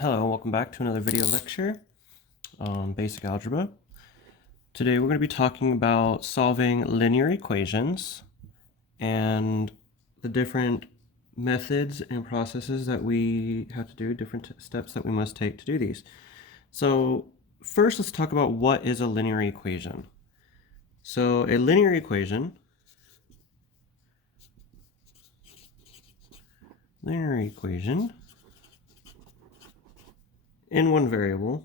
Hello, welcome back to another video lecture on basic algebra. Today we're going to be talking about solving linear equations and the different methods and processes that we have to do, different steps that we must take to do these. So first let's talk about what is a linear equation. So a linear equation in one variable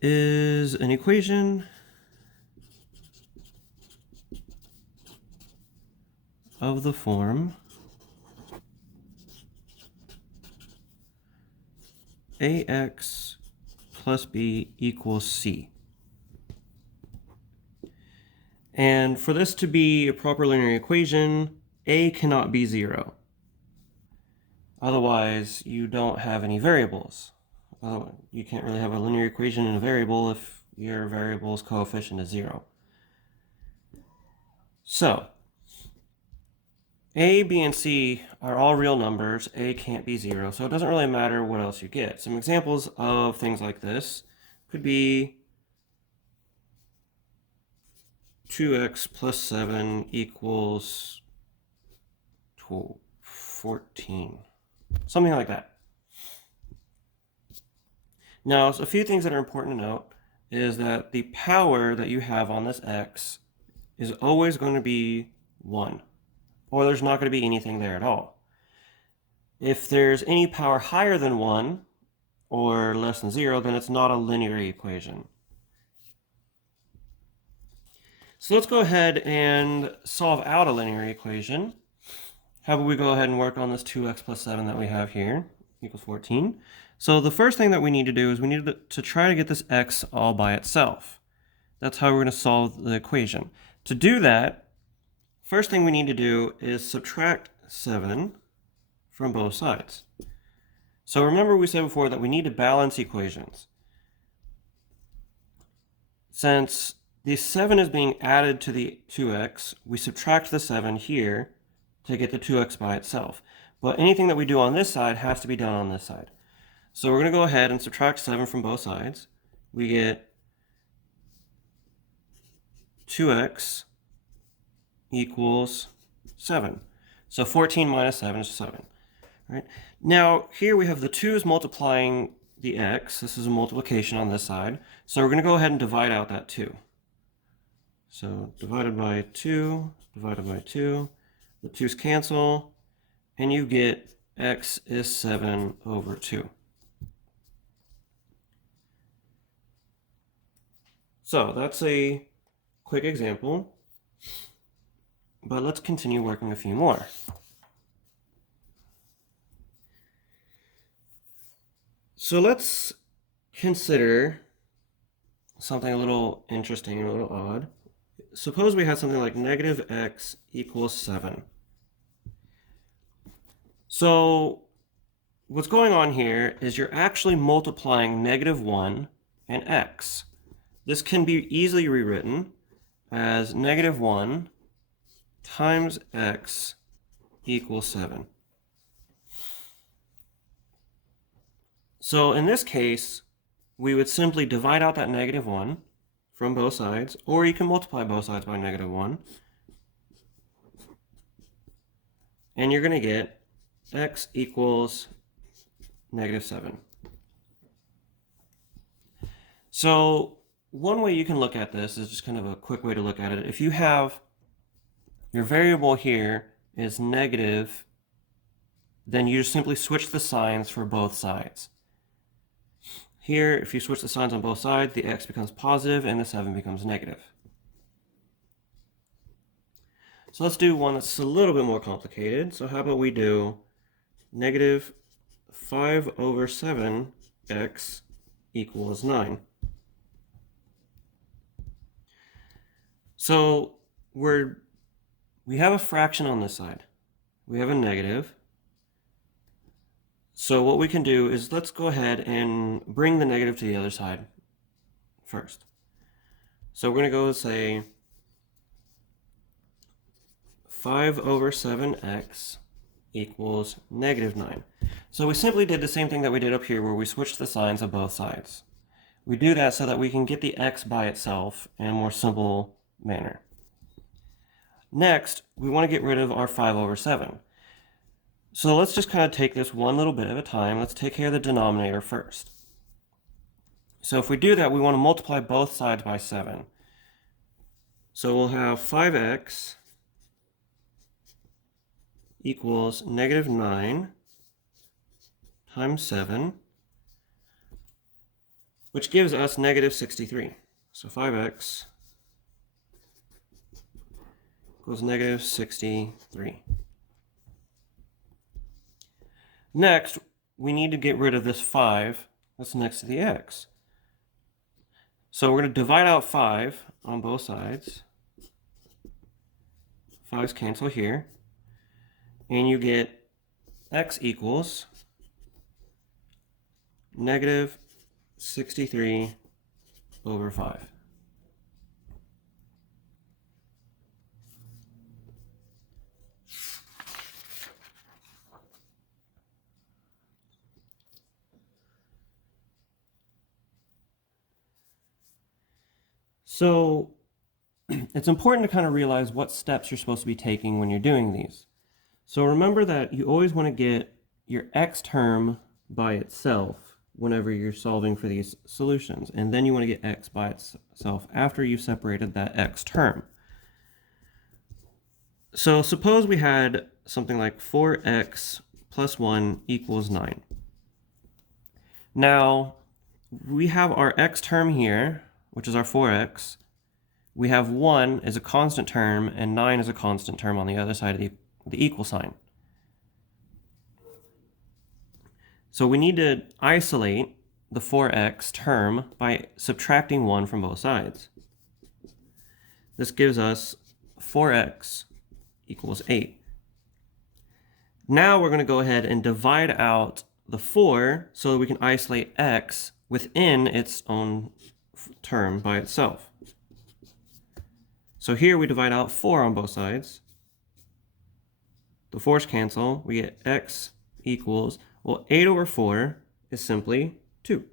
is an equation of the form ax plus b equals c. And for this to be a proper linear equation, a cannot be 0. Otherwise, you don't have any variables. You can't really have a linear equation in a variable if your variable's coefficient is 0. So, a, b, and c are all real numbers. A can't be 0, so it doesn't really matter what else you get. Some examples of things like this could be 2x plus 7 equals 14. Something like that. Now, a few things that are important to note is that the power that you have on this x is always going to be 1, or there's not going to be anything there at all. If there's any power higher than 1 or less than 0, then it's not a linear equation. So let's go ahead and solve out a linear equation. How about we go ahead and work on this 2x plus 7 that we have here, equals 14. So the first thing that we need to do is we need to try to get this x all by itself. That's how we're going to solve the equation. To do that, first thing we need to do is subtract 7 from both sides. So remember we said before that we need to balance equations. Since the 7 is being added to the 2x, we subtract the 7 here to get the 2x by itself. But anything that we do on this side has to be done on this side. So we're going to go ahead and subtract 7 from both sides. We get 2x equals 7. So 14 minus 7 is 7. Right? Now here we have the 2's multiplying the x. This is a multiplication on this side. So we're going to go ahead and divide out that 2. So divided by 2, divided by 2. The 2's cancel, and you get x is 7 over 2. So that's a quick example, but let's continue working a few more. So let's consider something a little interesting, a little odd. Suppose we had something like negative x equals 7. So what's going on here is you're actually multiplying negative 1 and x. This can be easily rewritten as negative 1 times x equals 7. So in this case, we would simply divide out that negative 1 from both sides, or you can multiply both sides by negative 1. And you're going to get x equals negative 7. So one way you can look at this is just kind of a quick way to look at it. If you have your variable here is negative, then you just simply switch the signs for both sides. Here, if you switch the signs on both sides, the x becomes positive and the 7 becomes negative. So let's do one that's a little bit more complicated. So how about we do negative 5 over 7x equals 9. So we have a fraction on this side. We have a negative. So what we can do is let's go ahead and bring the negative to the other side first. So we're going to go and say 5 over 7x equals negative 9. So we simply did the same thing that we did up here where we switched the signs of both sides. We do that so that we can get the x by itself in a more simple manner. Next, we want to get rid of our 5 over 7. So let's just kind of take this one little bit at a time. Let's take care of the denominator first. So if we do that, we want to multiply both sides by 7. So we'll have 5x equals negative 9 times 7, which gives us negative 63. So 5x equals negative 63. Next, we need to get rid of this 5 that's next to the x. So we're going to divide out 5 on both sides. 5's cancel here. And you get x equals negative 63 over 5. So it's important to kind of realize what steps you're supposed to be taking when you're doing these. So remember that you always want to get your x term by itself whenever you're solving for these solutions, and then you want to get x by itself after you've separated that x term. So suppose we had something like 4x plus 1 equals 9. Now, we have our x term here, which is our 4x. We have 1 as a constant term, and 9 is a constant term on the other side of the equal sign. So we need to isolate the 4x term by subtracting 1 from both sides. This gives us 4x equals 8. Now we're going to go ahead and divide out the 4 so that we can isolate x within its own term by itself. So here we divide out 4 on both sides. The 4's cancel. We get x equals, well, 8 over 4 is simply 2.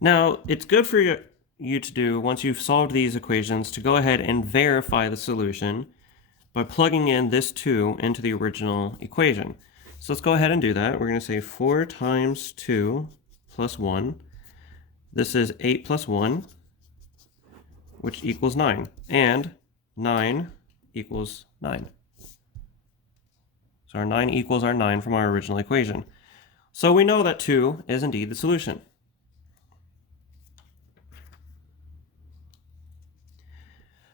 Now, it's good for you to do, once you've solved these equations, to go ahead and verify the solution by plugging in this 2 into the original equation. So let's go ahead and do that. We're going to say 4 times 2 plus 1. This is 8 plus 1, which equals 9. And 9 equals 9. So our 9 equals our 9 from our original equation. So we know that 2 is indeed the solution.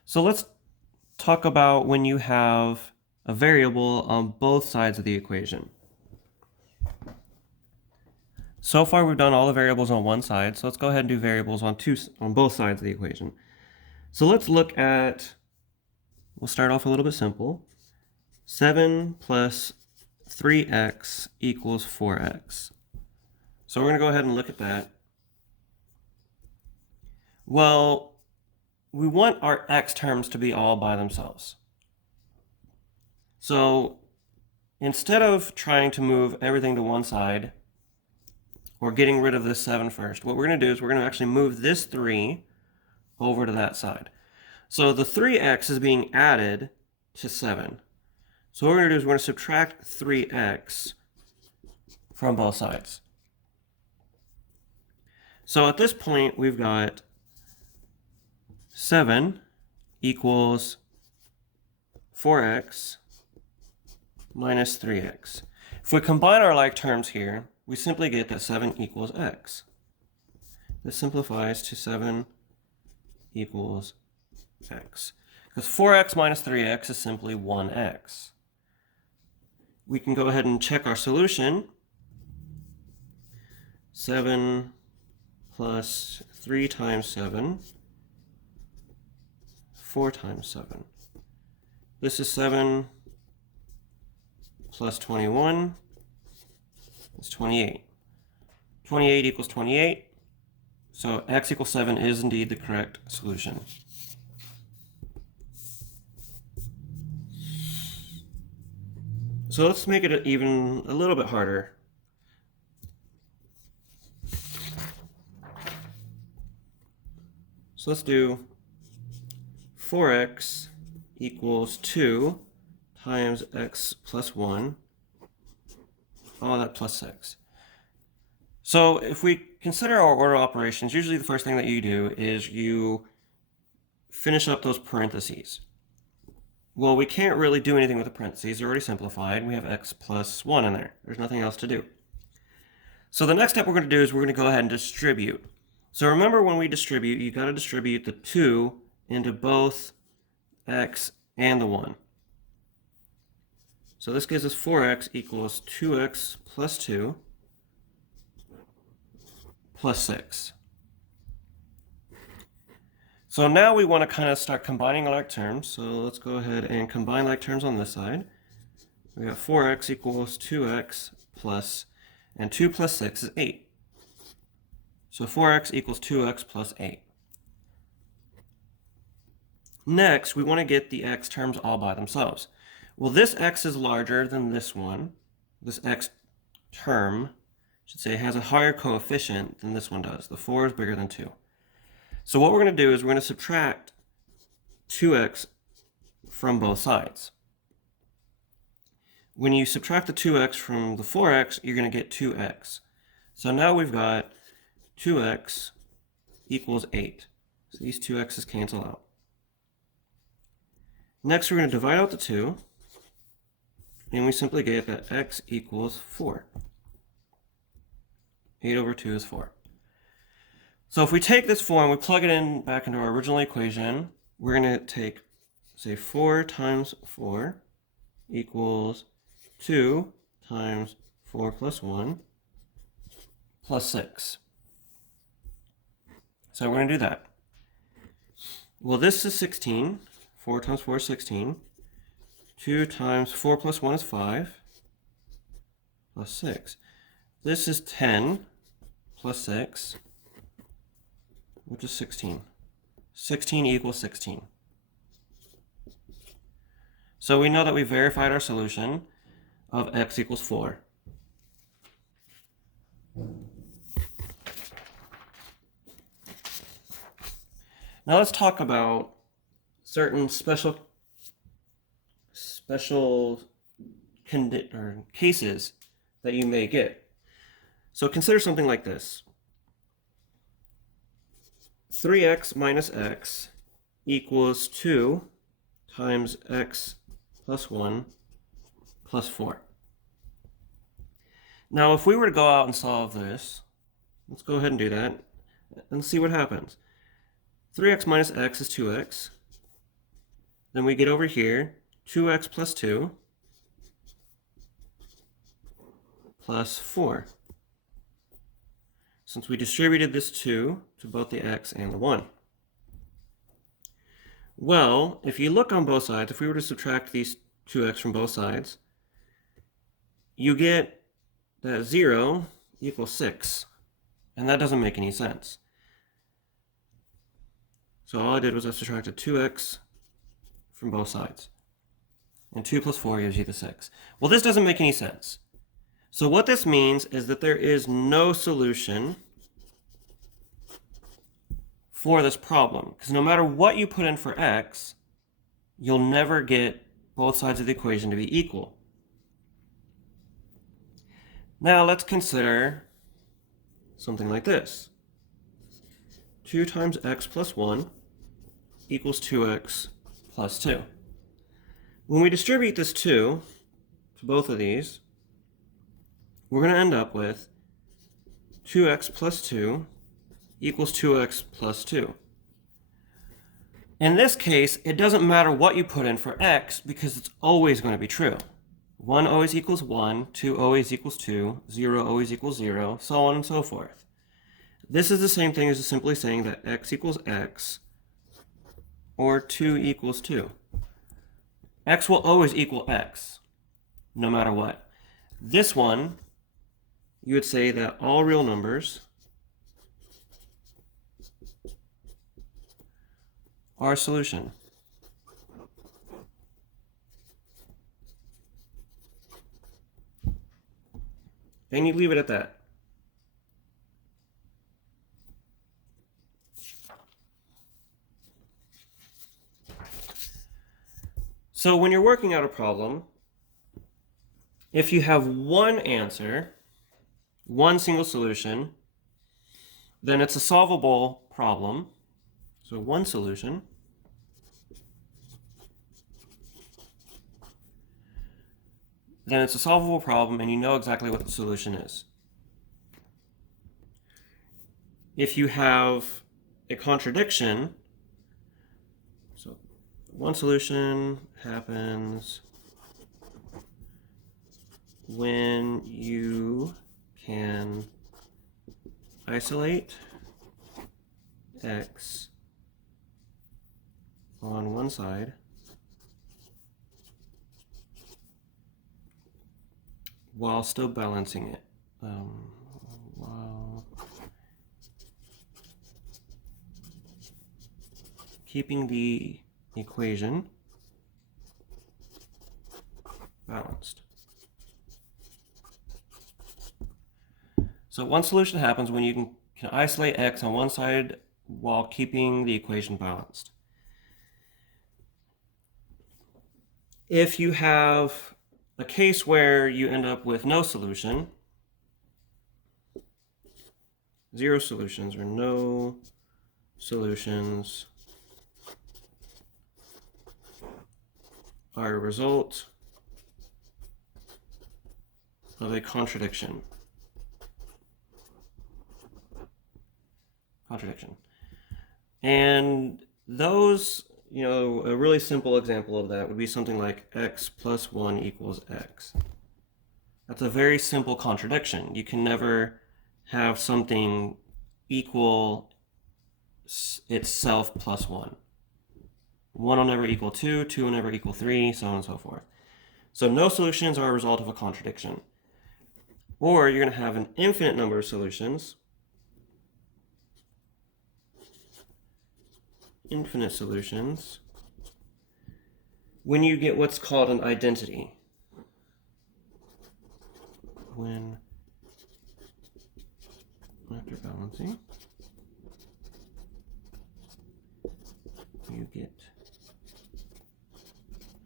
So let's talk about when you have a variable on both sides of the equation. So far we've done all the variables on one side, so let's go ahead and do variables on both sides of the equation. So let's look at, we'll start off a little bit simple. 7 plus 3x equals 4x. So we're going to go ahead and look at that. Well, we want our x terms to be all by themselves. So instead of trying to move everything to one side, or getting rid of this 7 first, what we're going to do is we're going to actually move this 3 over to that side. So the 3x is being added to 7. So what we're going to do is we're going to subtract 3x from both sides. So at this point, we've got 7 equals 4x minus 3x. If we combine our like terms here, we simply get that 7 equals x. This simplifies to 7 equals x. Because 4x minus 3x is simply 1x. We can go ahead and check our solution. 7 plus 3 times 7, 4 times 7. This is 7 plus 21. It's 28. 28 equals 28. So x equals 7 is indeed the correct solution. So let's make it even a little bit harder. So let's do 4x equals 2 times x plus 1, all that plus 6. So if we consider our order operations, usually the first thing that you do is you finish up those parentheses. Well, we can't really do anything with the parentheses. They're already simplified. We have x plus 1 in there. There's nothing else to do. So the next step we're going to do is we're going to go ahead and distribute. So remember, when we distribute, you got to distribute the 2 into both x and the 1. So this gives us 4x equals 2x plus 2 plus 6. So now we want to kind of start combining like terms. So let's go ahead and combine like terms on this side. We got 4x equals 2x plus, and 2 plus 6 is 8. So 4x equals 2x plus 8. Next, we want to get the x terms all by themselves. Well, this x is larger than this one. This x term, I should say, has a higher coefficient than this one does. The 4 is bigger than 2. So what we're going to do is we're going to subtract 2x from both sides. When you subtract the 2x from the 4x, you're going to get 2x. So now we've got 2x equals 8. So these 2x's cancel out. Next, we're going to divide out the 2, and we simply get that x equals 4. 8 over 2 is 4. So if we take this 4 and we plug it in back into our original equation, we're going to take, say, 4 times 4 equals 2 times 4 plus 1 plus 6. So we're going to do that. Well, this is 16. 4 times 4 is 16. 2 times 4 plus 1 is 5 plus 6. This is 10 plus 6, which is 16. 16 equals 16. So we know that we verified our solution of x equals 4. Now let's talk about certain special cases that you may get. So consider something like this. 3x minus x equals 2 times x plus 1 plus 4. Now if we were to go out and solve this, let's go ahead and do that and see what happens. 3x minus x is 2x. Then we get over here, 2x plus 2 plus 4. Since we distributed this 2 to both the x and the 1. Well, if you look on both sides, if we were to subtract these 2x from both sides, you get that 0 equals 6. And that doesn't make any sense. So all I did was I subtracted 2x from both sides. And 2 plus 4 gives you the 6. Well, this doesn't make any sense. So what this means is that there is no solution for this problem. Because no matter what you put in for x, you'll never get both sides of the equation to be equal. Now let's consider something like this. 2 times x plus 1 equals 2x plus 2. When we distribute this 2 to both of these, we're going to end up with 2x plus 2 equals 2x plus 2. In this case, it doesn't matter what you put in for x because it's always going to be true. 1 always equals 1, 2 always equals 2, 0 always equals 0, so on and so forth. This is the same thing as just simply saying that x equals x or 2 equals 2. X will always equal x, no matter what. This one, you would say that all real numbers our solution. And you leave it at that. So when you're working out a problem, if you have one answer, one single solution, then it's a solvable problem. So one solution. Then it's a solvable problem and you know exactly what the solution is. If you have a contradiction, so one solution happens when you can isolate x on one side while still balancing it. While keeping the equation balanced. So one solution happens when you can isolate x on one side while keeping the equation balanced. If you have a case where you end up with no solution, zero solutions or no solutions are a result of a contradiction. And those, a really simple example of that would be something like x plus 1 equals x. That's a very simple contradiction. You can never have something equal itself plus 1. 1 will never equal 2, 2 will never equal 3, so on and so forth. So no solutions are a result of a contradiction. Or you're going to have an infinite number of solutions. Infinite solutions when you get what's called an identity. When, after balancing, you get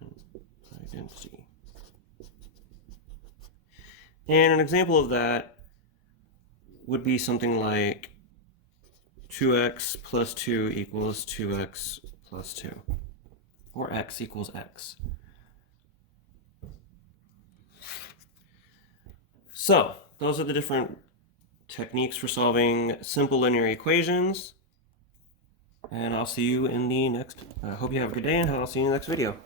an identity. And an example of that would be something like 2x plus 2 equals 2x plus 2, or x equals x. So, those are the different techniques for solving simple linear equations. And I'll see you in the next, I hope you have a good day, and I'll see you in the next video.